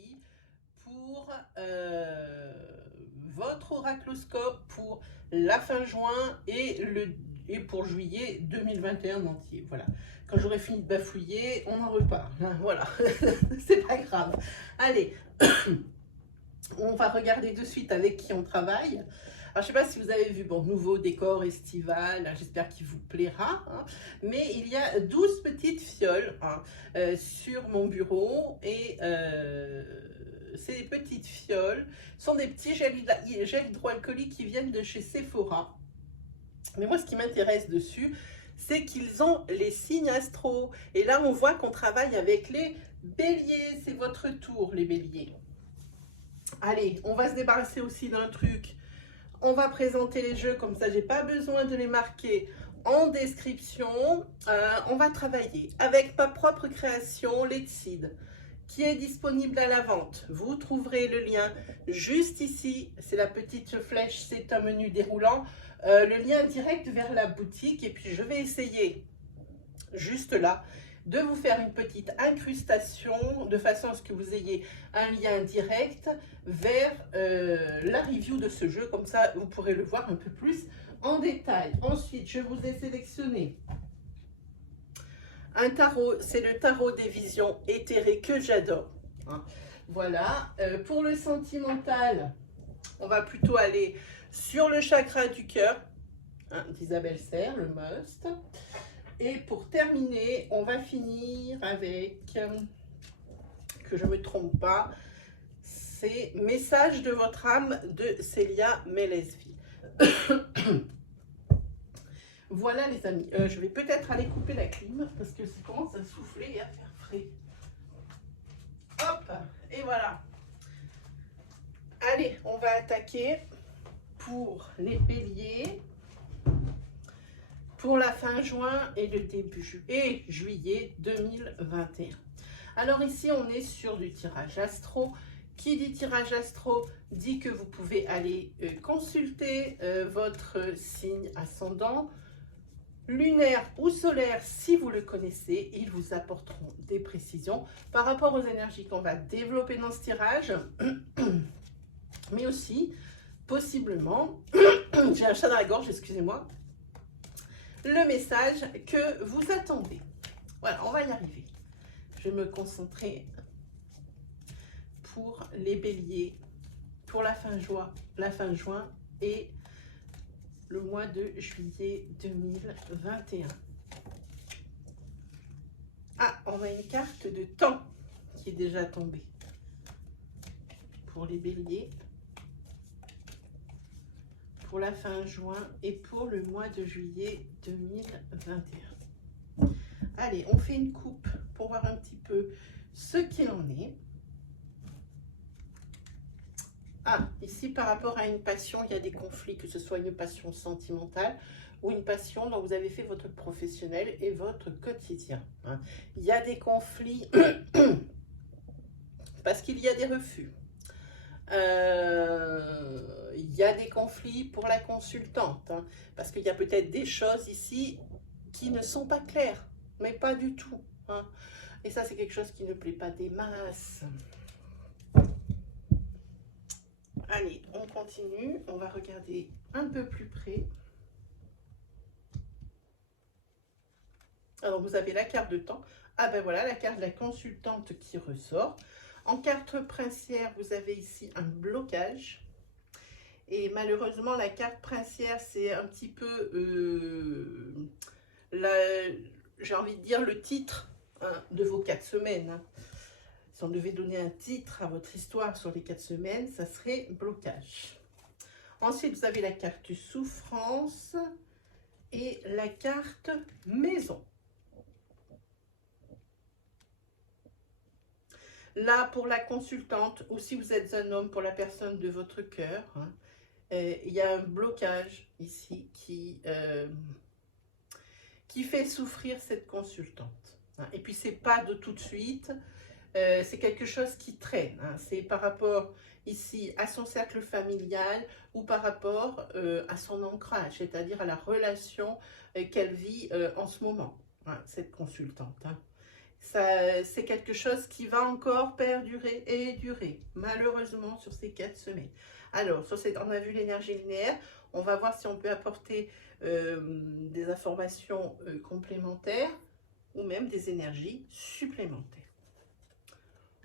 ici pour votre oracloscope pour la fin juin et pour juillet 2021 entier. Voilà. Quand j'aurai fini de bafouiller, on en repart. Hein, voilà, c'est pas grave. Allez, on va regarder de suite avec qui on travaille. Alors, je ne sais pas si vous avez vu, bon, nouveau décor estival, j'espère qu'il vous plaira, hein, mais il y a 12 petites fioles hein, sur mon bureau et ces petites fioles sont des petits gels hydroalcooliques qui viennent de chez Sephora. Mais moi, ce qui m'intéresse dessus, c'est qu'ils ont les signes astro. Et là, on voit qu'on travaille avec les béliers. C'est votre tour, les béliers. Allez, on va se débarrasser aussi d'un truc. On va présenter les jeux, comme ça, j'ai pas besoin de les marquer en description. On va travailler avec ma propre création, Let's Seed, qui est disponible à la vente. Vous trouverez le lien juste ici. C'est la petite flèche, c'est un menu déroulant. Le lien direct vers la boutique. Et puis, je vais essayer, juste là, de vous faire une petite incrustation de façon à ce que vous ayez un lien direct vers la review de ce jeu. Comme ça, vous pourrez le voir un peu plus en détail. Ensuite, je vous ai sélectionné un tarot. C'est le tarot des visions éthérées que j'adore. Hein. Voilà. Pour le sentimental, on va plutôt aller sur le chakra du cœur hein, d'Isabelle Serre, le must. Et pour terminer, on va finir avec, que je ne me trompe pas, c'est Message de votre âme de Célia Melesvi. Voilà les amis, je vais peut-être aller couper la clim parce que ça commence à souffler et à faire frais. Hop, et voilà. Allez, on va attaquer pour les béliers. Pour la fin juin et le début juillet 2021. Alors ici, on est sur du tirage astro. Qui dit tirage astro dit que vous pouvez aller consulter votre signe ascendant, lunaire ou solaire si vous le connaissez. Ils vous apporteront des précisions par rapport aux énergies qu'on va développer dans ce tirage. Mais aussi, possiblement, j'ai un chat dans la gorge, excusez-moi, le message que vous attendez. Voilà, on va y arriver. Je vais me concentrer pour les béliers, pour la fin juin et le mois de juillet 2021. Ah, on a une carte de temps qui est déjà tombée. Pour les béliers, pour la fin juin et pour le mois de juillet 2021. Allez, on fait une coupe pour voir un petit peu ce qu'il en est. Ah, ici par rapport à une passion, il y a des conflits, que ce soit une passion sentimentale ou une passion dont vous avez fait votre professionnel et votre quotidien. Hein. Il y a des conflits parce qu'il y a des refus. Il y a des conflits pour la consultante, hein, parce qu'il y a peut-être des choses ici qui ne sont pas claires, mais pas du tout. Hein. Et ça, c'est quelque chose qui ne plaît pas des masses. Allez, on continue. On va regarder un peu plus près. Alors, vous avez la carte de temps. Ah ben voilà, la carte de la consultante qui ressort. En carte princière, vous avez ici un blocage. Et malheureusement, la carte princière, c'est un petit peu, j'ai envie de dire, le titre hein, de vos 4 semaines. Hein. Si on devait donner un titre à votre histoire sur les 4 semaines, ça serait blocage. Ensuite, vous avez la carte souffrance et la carte maison. Là, pour la consultante, ou si vous êtes un homme, pour la personne de votre cœur, hein, il y a un blocage ici qui fait souffrir cette consultante. Hein. Et puis, c'est pas de tout de suite, c'est quelque chose qui traîne. Hein. C'est par rapport ici à son cercle familial ou par rapport à son ancrage, c'est-à-dire à la relation qu'elle vit en ce moment, hein, cette consultante. Hein. C'est quelque chose qui va encore perdurer et durer, malheureusement, sur ces 4 semaines. Alors, on a vu l'énergie linéaire. On va voir si on peut apporter des informations complémentaires ou même des énergies supplémentaires.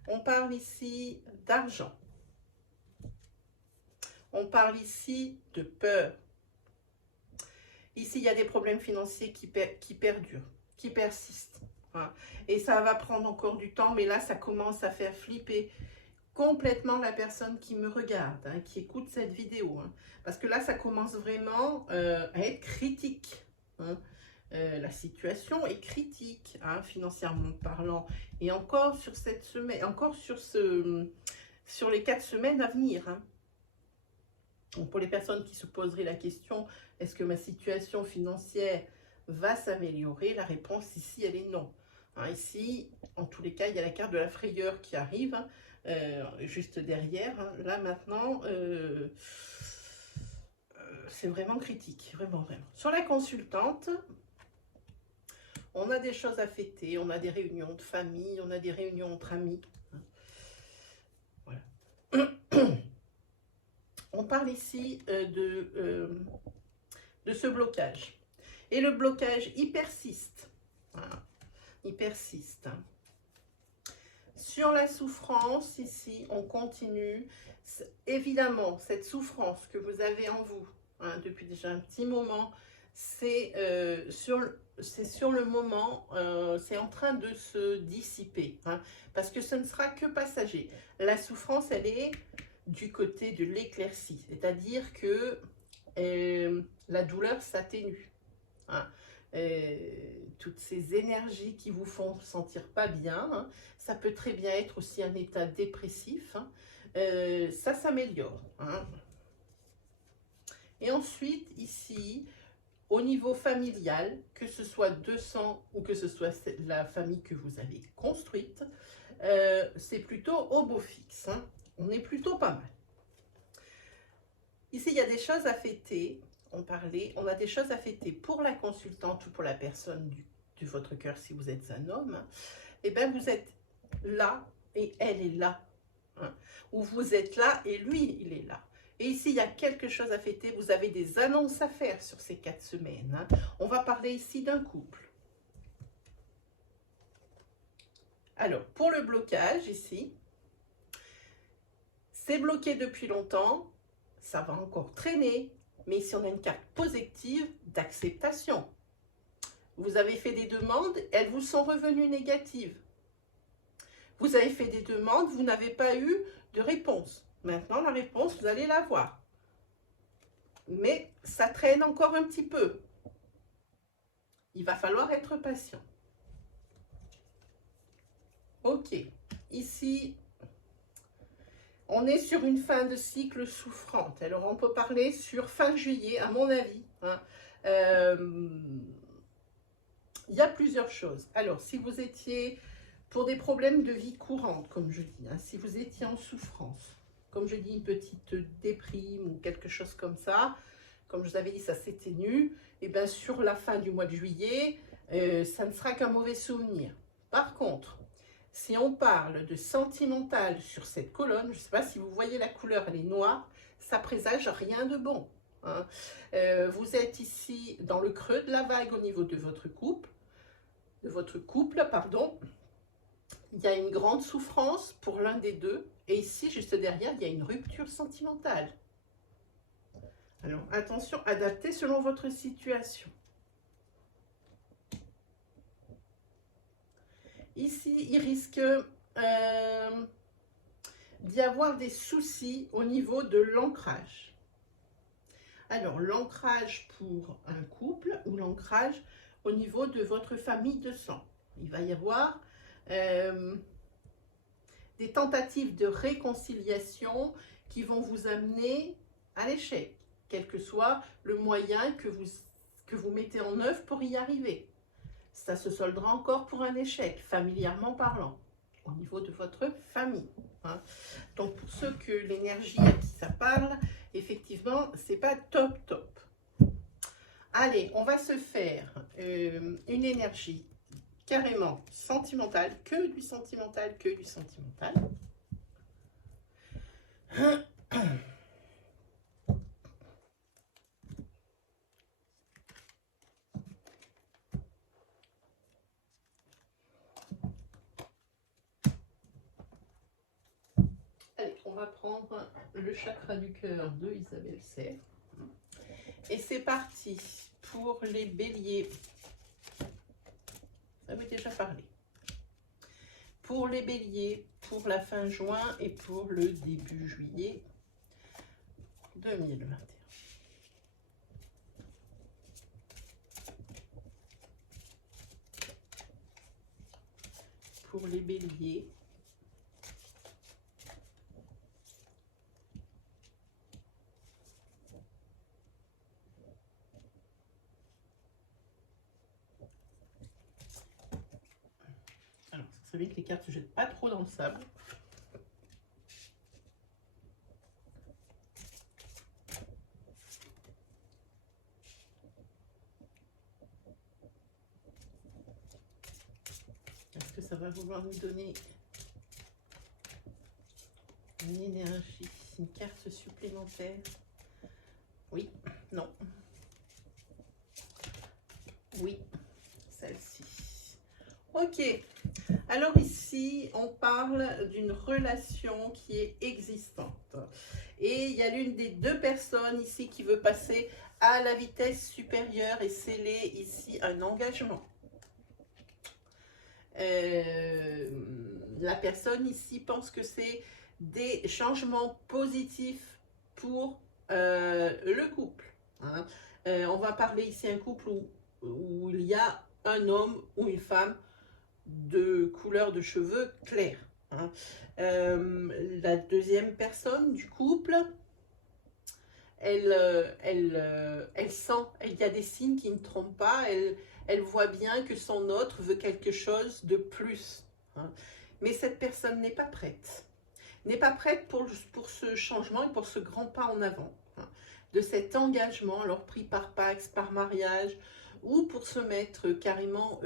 On parle ici d'argent. On parle ici de peur. Ici, il y a des problèmes financiers qui perdurent, qui persistent. Hein. Et ça va prendre encore du temps, mais là, ça commence à faire flipper complètement la personne qui me regarde, hein, qui écoute cette vidéo. Hein. Parce que là, ça commence vraiment à être critique. Hein. La situation est critique, hein, financièrement parlant. Et encore sur cette semaine, encore sur les 4 semaines à venir. Hein. Donc pour les personnes qui se poseraient la question, est-ce que ma situation financière va s'améliorer? La réponse ici, elle est non. Hein, ici, en tous les cas, il y a la carte de la frayeur qui arrive, hein, juste derrière. Hein. Là, maintenant, c'est vraiment critique, vraiment, vraiment. Sur la consultante, on a des choses à fêter, on a des réunions de famille, on a des réunions entre amis. Hein. Voilà. On parle ici de ce blocage. Et le blocage, il persiste. Voilà. Il persiste. Sur la souffrance, ici, on continue. Évidemment, cette souffrance que vous avez en vous, hein, depuis déjà un petit moment, c'est sur le moment, c'est en train de se dissiper. Hein, parce que ce ne sera que passager. La souffrance, elle est du côté de l'éclaircie. C'est-à-dire que la douleur s'atténue. Hein. Toutes ces énergies qui vous font sentir pas bien, hein, ça peut très bien être aussi un état dépressif, hein, ça s'améliore. Hein. Et ensuite, ici, au niveau familial, que ce soit de sang ou que ce soit la famille que vous avez construite, c'est plutôt au beau fixe. Hein. On est plutôt pas mal. Ici, il y a des choses à fêter. On a des choses à fêter pour la consultante ou pour la personne de votre cœur si vous êtes un homme. Et bien, vous êtes là et elle est là. Hein. Ou vous êtes là et lui, il est là. Et ici, il y a quelque chose à fêter. Vous avez des annonces à faire sur ces 4 semaines. Hein. On va parler ici d'un couple. Alors, pour le blocage ici, c'est bloqué depuis longtemps. Ça va encore traîner. Mais ici, on a une carte positive d'acceptation. Vous avez fait des demandes, elles vous sont revenues négatives. Vous avez fait des demandes, vous n'avez pas eu de réponse. Maintenant, la réponse, vous allez l'avoir. Mais ça traîne encore un petit peu. Il va falloir être patient. Ok. Ici, on est sur une fin de cycle souffrante. Alors, on peut parler sur fin juillet, à mon avis. Hein. Il y a plusieurs choses. Alors, si vous étiez pour des problèmes de vie courante, comme je dis, hein, si vous étiez en souffrance, comme je dis, une petite déprime ou quelque chose comme ça, comme je vous avais dit, ça s'éténue, et bien sur la fin du mois de juillet, ça ne sera qu'un mauvais souvenir. Par contre, si on parle de sentimental sur cette colonne, je ne sais pas si vous voyez la couleur, elle est noire, ça présage rien de bon. Hein. Vous êtes ici dans le creux de la vague au niveau de votre couple, pardon. Il y a une grande souffrance pour l'un des deux, et ici, juste derrière, il y a une rupture sentimentale. Alors, attention, adaptez selon votre situation. Ici, il risque d'y avoir des soucis au niveau de l'ancrage. Alors, l'ancrage pour un couple ou l'ancrage au niveau de votre famille de sang. Il va y avoir des tentatives de réconciliation qui vont vous amener à l'échec, quel que soit le moyen que vous mettez en œuvre pour y arriver. Ça se soldera encore pour un échec, familièrement parlant, au niveau de votre famille. Hein. Donc, pour ceux que l'énergie à qui ça parle, effectivement, c'est pas top. Allez, on va se faire une énergie carrément sentimental, que du sentimental, que du sentimental. Allez, on va prendre le chakra du cœur de Isabelle Serre. Et c'est parti pour les béliers. Ça m'est déjà parlé. Pour les béliers, pour la fin juin et pour le début juillet 2021. Pour les béliers. Alors, vous savez que les cartes ne se jettent pas trop dans le sable. Est-ce que ça va vouloir nous donner une énergie, une carte supplémentaire? Oui, non. Oui, celle-ci. Ok, alors ici, on parle d'une relation qui est existante. Et il y a l'une des deux personnes ici qui veut passer à la vitesse supérieure et sceller ici un engagement. La personne ici pense que c'est des changements positifs pour le couple. Hein. On va parler ici d'un couple où il y a un homme ou une femme de couleur de cheveux claire. Hein. La deuxième personne du couple, elle sent, il y a des signes qui ne trompent pas, elle voit bien que son autre veut quelque chose de plus. Hein. Mais cette personne n'est pas prête. N'est pas prête pour ce changement et pour ce grand pas en avant. Hein, de cet engagement, alors pris par Pax, par mariage, ou pour se mettre carrément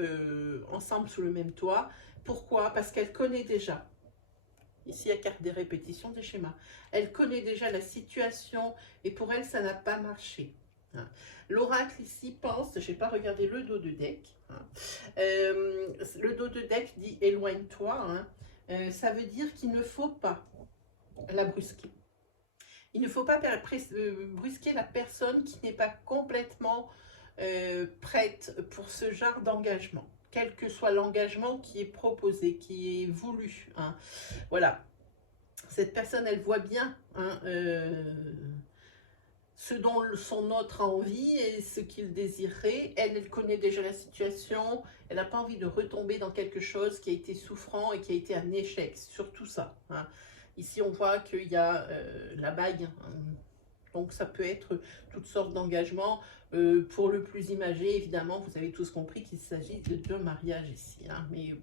ensemble sous le même toit. Pourquoi? Parce qu'elle connaît déjà. Ici, il y a carte des répétitions, des schémas. Elle connaît déjà la situation et pour elle, ça n'a pas marché. Hein. L'oracle ici pense, je n'ai pas regardé le dos de deck. Hein. Le dos de deck dit éloigne-toi. Hein. Ça veut dire qu'il ne faut pas la brusquer. Il ne faut pas brusquer la personne qui n'est pas complètement prête pour ce genre d'engagement, quel que soit l'engagement qui est proposé, qui est voulu. Hein. Voilà. Cette personne, elle voit bien hein, ce dont son autre a envie et ce qu'il désirerait. Elle connaît déjà la situation. Elle n'a pas envie de retomber dans quelque chose qui a été souffrant et qui a été un échec. Surtout ça. Hein. Ici, on voit qu'il y a la bague. Hein. Donc, ça peut être toutes sortes d'engagements. Pour le plus imagé, évidemment, vous avez tous compris qu'il s'agit de mariage ici. Hein. Mais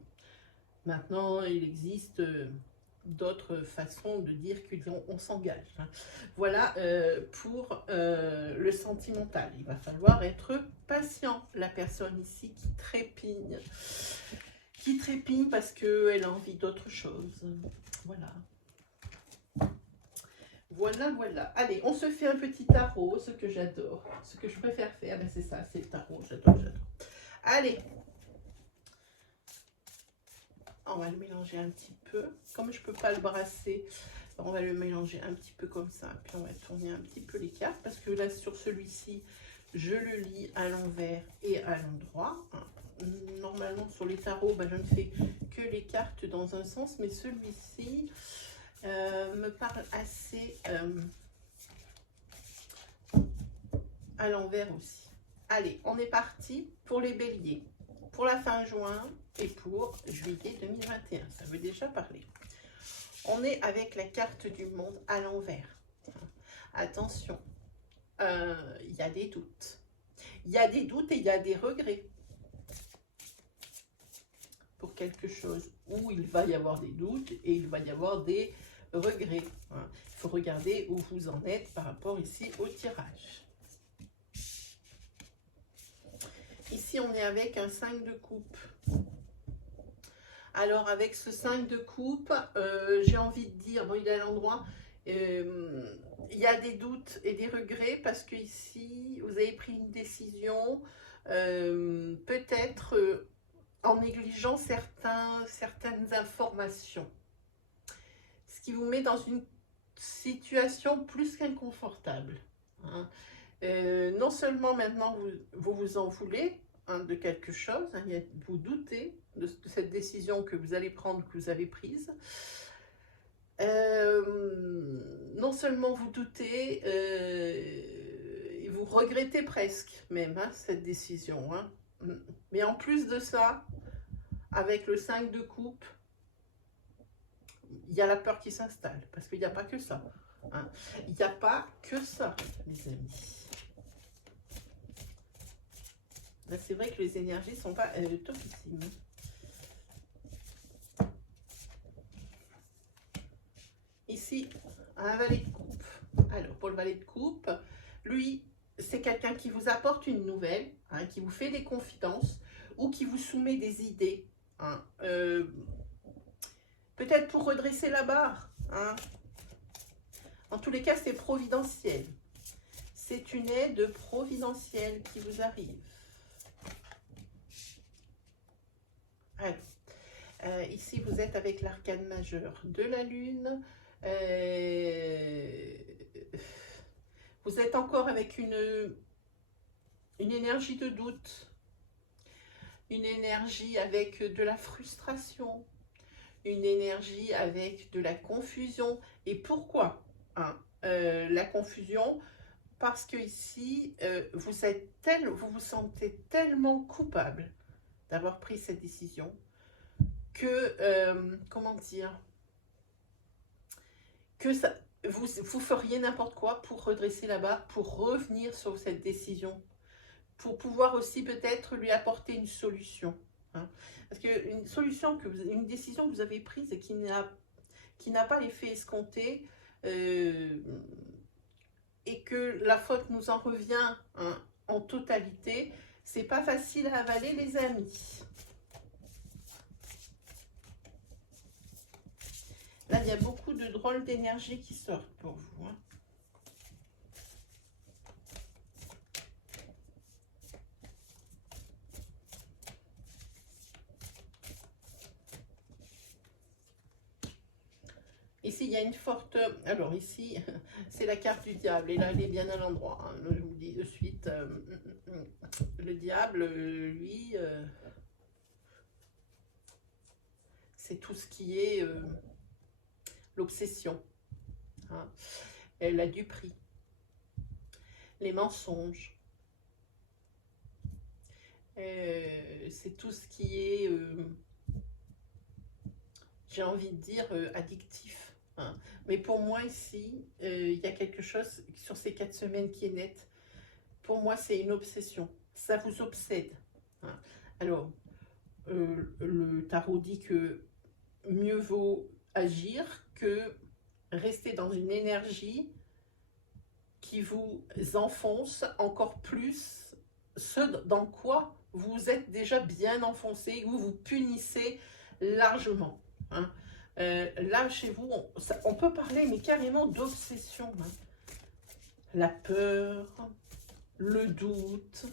maintenant, il existe d'autres façons de dire qu'on s'engage. Hein. Voilà pour le sentimental. Il va falloir être patient. La personne ici qui trépigne parce qu'elle a envie d'autre chose. Voilà. Voilà, voilà. Allez, on se fait un petit tarot, ce que j'adore. Ce que je préfère faire, ben c'est ça, c'est le tarot. J'adore, j'adore. Allez. On va le mélanger un petit peu. Comme je ne peux pas le brasser, on va le mélanger un petit peu comme ça. Puis on va tourner un petit peu les cartes. Parce que là, sur celui-ci, je le lis à l'envers et à l'endroit. Normalement, sur les tarots, ben, je ne fais que les cartes dans un sens. Mais celui-ci me parle assez à l'envers aussi. Allez, on est parti pour les béliers. Pour la fin juin et pour juillet 2021. Ça veut déjà parler. On est avec la carte du monde à l'envers. Attention, il y a des doutes. Il y a des doutes et il y a des regrets. Pour quelque chose où il va y avoir des doutes et il va y avoir des regrets. Il faut regarder où vous en êtes par rapport ici au tirage. Ici, on est avec un 5 de coupe. Alors, avec ce 5 de coupe, j'ai envie de dire, bon, il est à l'endroit, il y a des doutes et des regrets parce que ici, vous avez pris une décision, peut-être en négligeant certaines informations. Ce qui vous met dans une situation plus qu'inconfortable. Hein. Non seulement maintenant vous en voulez hein, de quelque chose, hein, vous doutez de cette décision que vous allez prendre, que vous avez prise. Non seulement vous doutez, et vous regrettez presque même hein, cette décision. Hein. Mais en plus de ça, avec le 5 de coupe, il y a la peur qui s'installe, parce qu'il n'y a pas que ça. Hein. Il n'y a pas que ça, les amis. Là, c'est vrai que les énergies ne sont pas topissimes. Ici, un valet de coupe. Alors, pour le valet de coupe, lui, c'est quelqu'un qui vous apporte une nouvelle, hein, qui vous fait des confidences ou qui vous soumet des idées. Hein, peut-être pour redresser la barre. Hein. En tous les cas, c'est providentiel. C'est une aide providentielle qui vous arrive. Alors, ici, vous êtes avec l'arcane majeur de la Lune. Vous êtes encore avec une énergie de doute, une énergie avec de la frustration, une énergie avec de la confusion. Et pourquoi hein, la confusion? Parce que ici, vous vous sentez tellement coupable d'avoir pris cette décision que, comment dire, que ça, vous feriez n'importe quoi pour redresser la barre, pour revenir sur cette décision, pour pouvoir aussi peut-être lui apporter une solution. Hein. Parce qu'une solution, une décision que vous avez prise et qui n'a pas l'effet escompté, et que la faute nous en revient hein, en totalité, c'est pas facile à avaler, les amis. Là, il y a beaucoup de drôles d'énergie qui sortent pour vous. Hein. Ici, il y a une forte... Alors ici, c'est la carte du diable. Et là, elle est bien à l'endroit. Hein. Je vous dis de suite, le diable, lui, c'est tout ce qui est... l'obsession, hein, la duperie, les mensonges, c'est tout ce qui est, j'ai envie de dire, addictif. Hein. Mais pour moi ici, il y a quelque chose sur ces 4 semaines qui est net. Pour moi, c'est une obsession. Ça vous obsède. Hein. Alors, le tarot dit que mieux vaut agir que rester dans une énergie qui vous enfonce encore plus ce dans quoi vous êtes déjà bien enfoncé, vous vous punissez largement. Hein. Là, chez vous, on peut parler, mais carrément d'obsession. Hein. La peur, le doute,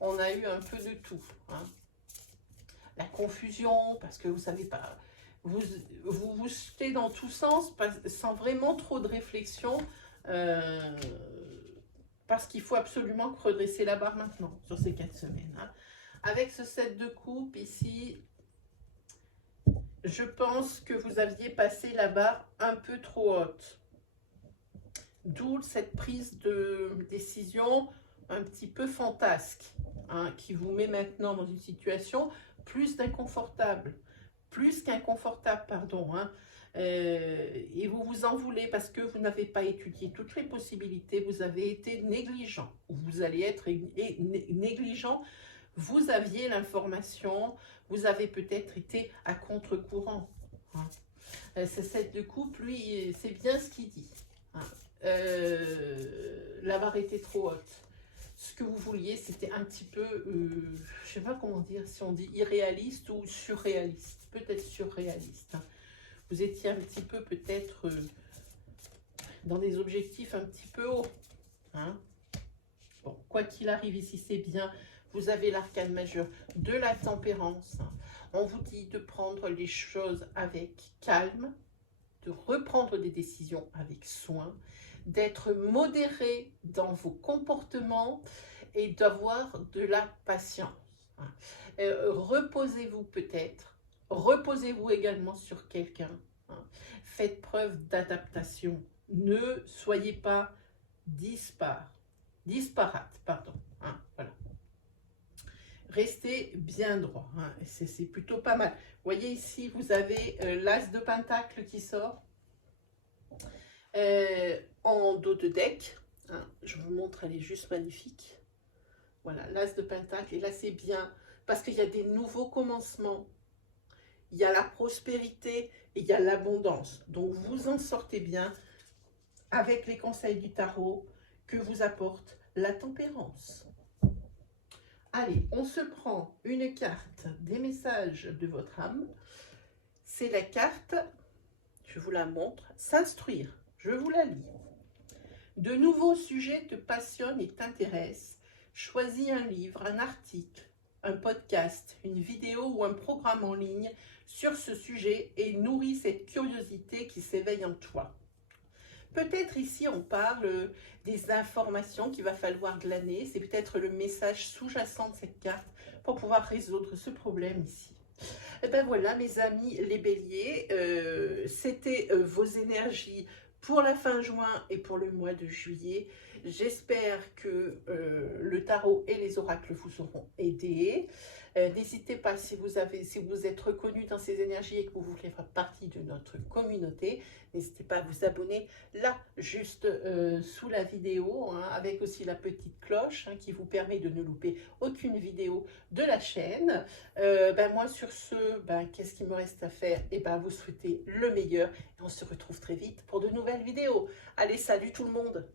on a eu un peu de tout. Hein. La confusion, parce que vous ne savez pas... Vous vous jetez dans tous sens sans vraiment trop de réflexion parce qu'il faut absolument redresser la barre maintenant sur ces 4 semaines. Hein. Avec ce 7 de coupe ici, je pense que vous aviez passé la barre un peu trop haute. D'où cette prise de décision un petit peu fantasque hein, qui vous met maintenant dans une situation plus d'inconfortable. Plus qu'inconfortable, pardon, hein. Et vous vous en voulez parce que vous n'avez pas étudié toutes les possibilités, vous avez été négligent, ou vous allez être négligent, vous aviez l'information, vous avez peut-être été à contre-courant. Hein. Ce 7 de coupe, lui, c'est bien ce qu'il dit. Hein. La barre était trop haute. ce que vous vouliez, c'était un petit peu, je sais pas comment dire, si on dit irréaliste ou surréaliste, peut-être surréaliste. Hein. Vous étiez un petit peu peut-être dans des objectifs un petit peu hauts. Hein. Bon, quoi qu'il arrive ici, c'est bien. Vous avez l'arcane majeur de la tempérance. On vous dit de prendre les choses avec calme, de reprendre des décisions avec soin, d'être modéré dans vos comportements et d'avoir de la patience. Reposez-vous peut-être, reposez-vous également sur quelqu'un. Faites preuve d'adaptation. Ne soyez pas disparate, pardon. Voilà. Restez bien droit, hein, c'est plutôt pas mal. Vous voyez ici, vous avez l'as de pentacle qui sort en dos de deck. Hein, je vous montre, elle est juste magnifique. Voilà, l'as de pentacle. Et là, c'est bien parce qu'il y a des nouveaux commencements. Il y a la prospérité et il y a l'abondance. Donc, vous en sortez bien avec les conseils du tarot que vous apporte la tempérance. Allez, on se prend une carte des messages de votre âme. C'est la carte, je vous la montre, s'instruire. Je vous la lis. De nouveaux sujets te passionnent et t'intéressent. Choisis un livre, un article, un podcast, une vidéo ou un programme en ligne sur ce sujet et nourris cette curiosité qui s'éveille en toi. Peut-être ici on parle des informations qu'il va falloir glaner, c'est peut-être le message sous-jacent de cette carte pour pouvoir résoudre ce problème ici. Et ben voilà mes amis les béliers, c'était vos énergies pour la fin juin et pour le mois de juillet. J'espère que le tarot et les oracles vous auront aidé. N'hésitez pas si vous êtes reconnu dans ces énergies et que vous voulez faire partie de notre communauté, n'hésitez pas à vous abonner là, juste sous la vidéo, hein, avec aussi la petite cloche hein, qui vous permet de ne louper aucune vidéo de la chaîne. Moi sur ce, qu'est-ce qu'il me reste à faire? Et vous souhaitez le meilleur et on se retrouve très vite pour de nouvelles vidéos. Allez, salut tout le monde!